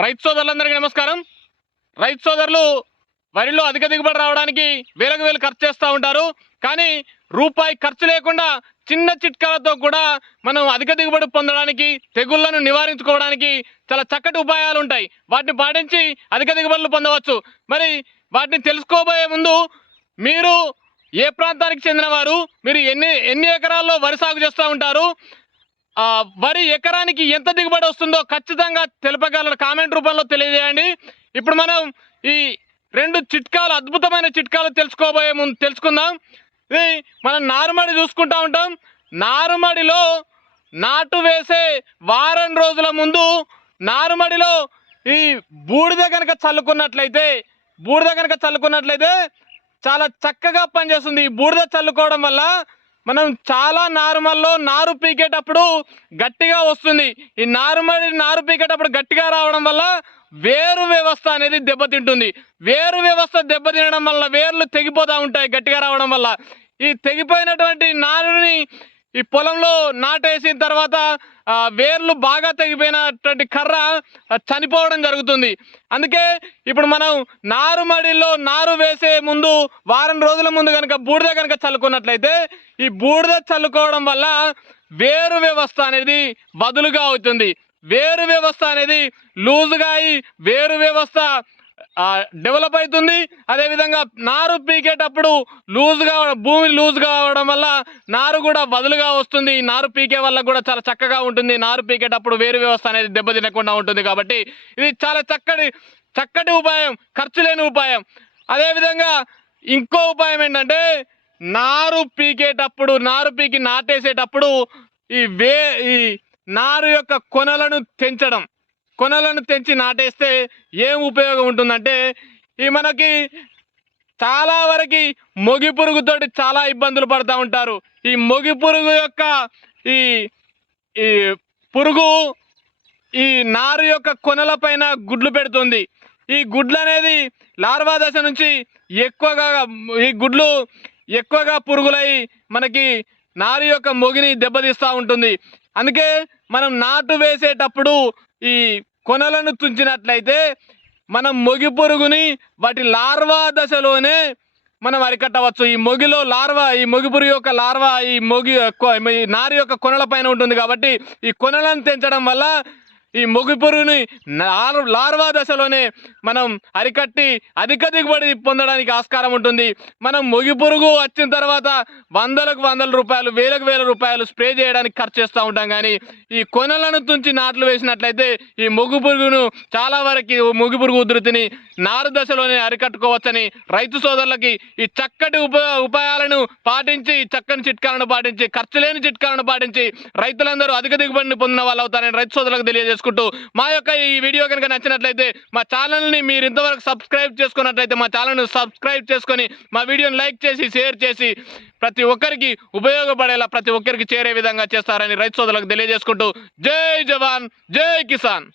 రైతు సోదరులందరికీ నమస్కారం. రైతు సోదరులు వరిలో అధిక దిగుబడి రావడానికి వేలకు వేలు ఖర్చు చేస్తూ ఉంటారు. కానీ రూపాయి ఖర్చు లేకుండా చిన్న చిట్కాలతో కూడా మనం అధిక దిగుబడి పొందడానికి తెగుళ్ళను నివారించుకోవడానికి చాలా చక్కటి ఉపాయాలు ఉంటాయి. వాటిని పాటించి అధిక దిగుబడులు పొందవచ్చు. మరి వాటిని తెలుసుకోబోయే ముందు మీరు ఏ ప్రాంతానికి చెందినవారు? మీరు ఎన్ని ఎన్ని ఎకరాల్లో వరి సాగు చేస్తూ ఉంటారు? వరి ఎకరానికి ఎంత దిగుబడి వస్తుందో ఖచ్చితంగా తెలపగలరు. కామెంట్ రూపంలో తెలియజేయండి. ఇప్పుడు మనం ఈ రెండు చిట్కాలు అద్భుతమైన చిట్కాలు తెలుసుకోబోయే ముందు తెలుసుకుందాం. ఇది మనం నారుమడి చూసుకుంటా ఉంటాం. నారుమడిలో నాటు వేసే వారం రోజుల ముందు నారుమడిలో ఈ బూడిద కనుక చల్లుకున్నట్లయితే బూడిద కనుక చల్లుకున్నట్లయితే చాలా చక్కగా పనిచేస్తుంది. ఈ బూడిద చల్లుకోవడం వల్ల మనం చాలా నార్మల్లో నారు పీకేటప్పుడు గట్టిగా వస్తుంది. ఈ నార్మల్ నారు పీకేటప్పుడు గట్టిగా రావడం వల్ల వేరు వ్యవస్థ అనేది దెబ్బతింటుంది. వేరు వ్యవస్థ దెబ్బతినడం వల్ల వేర్లు తెగిపోతూ ఉంటాయి గట్టిగా రావడం వల్ల. ఈ తెగిపోయినటువంటి నారుని ఈ పొలంలో నాటేసిన తర్వాత వేర్లు బాగా తెగిపోయినటువంటి కర్ర చనిపోవడం జరుగుతుంది. అందుకే ఇప్పుడు మనం నారుమడిలో నారు వేసే ముందు వారం రోజుల ముందు కనుక బూడిద కనుక చల్లుకున్నట్లయితే ఈ బూడిద చల్లుకోవడం వల్ల వేరు వ్యవస్థ అనేది వదులుగా అవుతుంది. వేరు వ్యవస్థ అనేది లూజుగా అయి వేరు వ్యవస్థ డెవలప్ అవుతుంది. అదేవిధంగా నారు పీకేటప్పుడు లూజ్గా భూమి లూజ్గా అవడం వల్ల నారు కూడా బదులుగా వస్తుంది. ఈ నారు పీకే వల్ల కూడా చాలా చక్కగా ఉంటుంది. నారు పీకేటప్పుడు వేరు వ్యవస్థ అనేది దెబ్బతినకుండా ఉంటుంది కాబట్టి ఇది చాలా చక్కటి చక్కటి ఉపాయం ఖర్చు లేని ఉపాయం. అదేవిధంగా ఇంకో ఉపాయం ఏంటంటే నారు పీకేటప్పుడు నారు పీకి నాటేసేటప్పుడు ఈ వే ఈ నారు యొక్క కొనలను తెంచడం. కొనలను తెంచి నాటేస్తే ఏం ఉపయోగం ఉంటుందంటే ఈ మనకి చాలా వరకు మొగి పురుగుతోటి చాలా ఇబ్బందులు పడుతూ ఉంటారు. ఈ మొగి పురుగు యొక్క ఈ ఈ పురుగు ఈ నారు యొక్క కొనల పైన గుడ్లు పెడుతుంది. ఈ గుడ్లు అనేది లార్వా దశ నుంచి ఎక్కువగా ఈ గుడ్లు ఎక్కువగా పురుగులై మనకి నారు యొక్క మొగిని దెబ్బతీస్తూ ఉంటుంది. అందుకే మనం నాటు వేసేటప్పుడు ఈ కొనలను తుంచినట్లయితే మనం మొగి పురుగుని వాటి లార్వా దశలోనే మనం అరికట్టవచ్చు. ఈ మొగిలో లార్వా ఈ మొగి పురుగు యొక్క లార్వా ఈ మొగి కొ- ఈ నారు యొక్క కొనల పైన ఉంటుంది కాబట్టి ఈ కొనలను తెంచడం వల్ల ఈ మొగిపురుగుని నార్- లార్వా దశలోనే మనం అరికట్టి అధిక దిగుబడి పొందడానికి ఆస్కారం ఉంటుంది. మనం మొగి పురుగు వచ్చిన తర్వాత వందలకు వందల రూపాయలు వేలకు వేల రూపాయలు స్ప్రే చేయడానికి ఖర్చు చేస్తూ ఉంటాం. కానీ ఈ కొనలను తుంచి నాట్లు వేసినట్లయితే ఈ మొగ్గు పురుగును చాలా వరకు మొగ్గు పురుగు ఉధృతిని నారు దశలోనే అరికట్టుకోవచ్చని రైతు సోదరులకి ఈ చక్కటి ఉప ఉపాయాలను పాటించి చక్కని చిట్కాలను పాటించి ఖర్చు లేని చిట్కాలను పాటించి రైతులందరూ అధిక దిగుబడిని పొందిన వాళ్ళు అవుతారని రైతు సోదరులకు తెలియజేసుకుంటూ మా యొక్క ఈ వీడియో కనుక నచ్చినట్లయితే మా ఛానల్ని మీరు ఇంతవరకు సబ్స్క్రైబ్ చేసుకున్నట్లయితే మా ఛానల్ను సబ్స్క్రైబ్ చేసుకొని మా వీడియోని లైక్ చేసి షేర్ చేసి ప్రతి ఒక్కరికి ఉపయోగపడేలా ప్రతి ఒక్కరికి చేరే విధంగా చేస్తారని రైతు సోదరులకు తెలియజేసుకుంటూ జై జవాన్ జై కిసాన్.